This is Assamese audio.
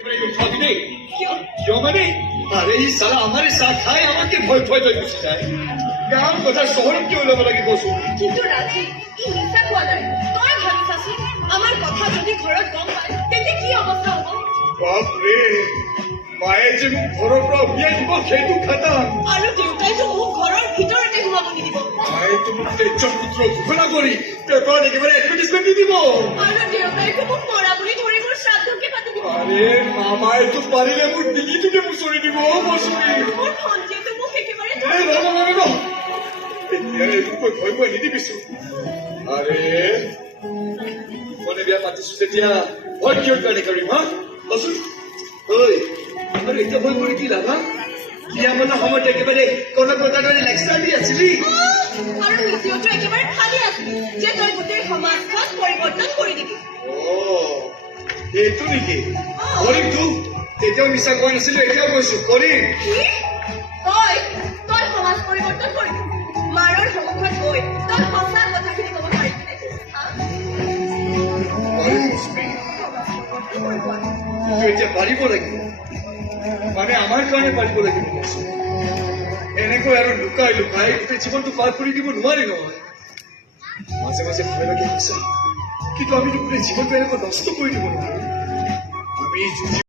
क्यों মানে আরে এই সালা আমার সাথ খায় আমাকে ভয় ভয় ভয় বসে যায় গাঁও কথা শহরে কি হলো লাগে বসু কিন্তু রাজি ই মিছা কোৱা নাই তই ভাবি চাচোন আমাৰ কথা যদি ঘৰত গম পায় তেন্তে কি অৱস্থা হ'ব বাপৰে মায়ে যে মোক ঘৰৰ পৰা উলিয়াই দিব সেইটো খাটাং আৰু দেউতাইতো মোক ঘৰৰ ভিতৰতে সোমাব নিদিব মায়ে তোমাক তেজৰ পুত্ৰ ঘোষণা কৰি পেপাৰত একেবাৰে এডভাৰটাইজমেণ্ট দি দিব আৰু দেউতাইতো মোক মৰা বুলি ধৰি মোৰ শ্ৰাদ্ধকে পাতি দিব আৰে মামাইতো পাৰিলে মোৰ ডিঙিটোকে মুচৰি দিব বসুৰি মোৰ ভণ্টিয়েতো মোক একেবাৰে ভয় ভয় নিদিবিছো আৰে মনে বিয়া পাতিছো তেতিয়া ভয় কিয় কাৰণে কৰিম হা বসুন ঐ আৰু এতিয়া ভয় কৰি কি লাভ হা বিয়া মতা সময়ত একেবাৰে কনক বতাৰ দৰে লেকচাৰ দি আছিলি আৰু নিজেওতো একেবাৰে খালি আছিলি যে তই গোটেই সমাজখন পৰিৱৰ্তন কৰি দিবি এইটো নেকি কৰিম তো তেতিয়াও মিছা কোৱা নাছিলো এতিয়াও কৈছো কৰিম কি তই তই সমাজ পৰিৱৰ্তন কৰিবি মাৰৰ সন্মুখত গৈ তই সঁচা কথাখিনি ক'ব পাৰিবি এতিয়া পাৰিব লাগিব মানে আমাৰ কাৰণে পাৰিব লাগিব এনেকৈ আৰু লুকাই লুকাই গোটেই জীৱনটো পাৰ কৰি দিব নোৱাৰি নহয় মাজে মাজে ভয় লাগি আছে কিন্তু আমি গোটেই জীৱনটো এনেকৈ নষ্ট কৰি দিব নোৱাৰো আমি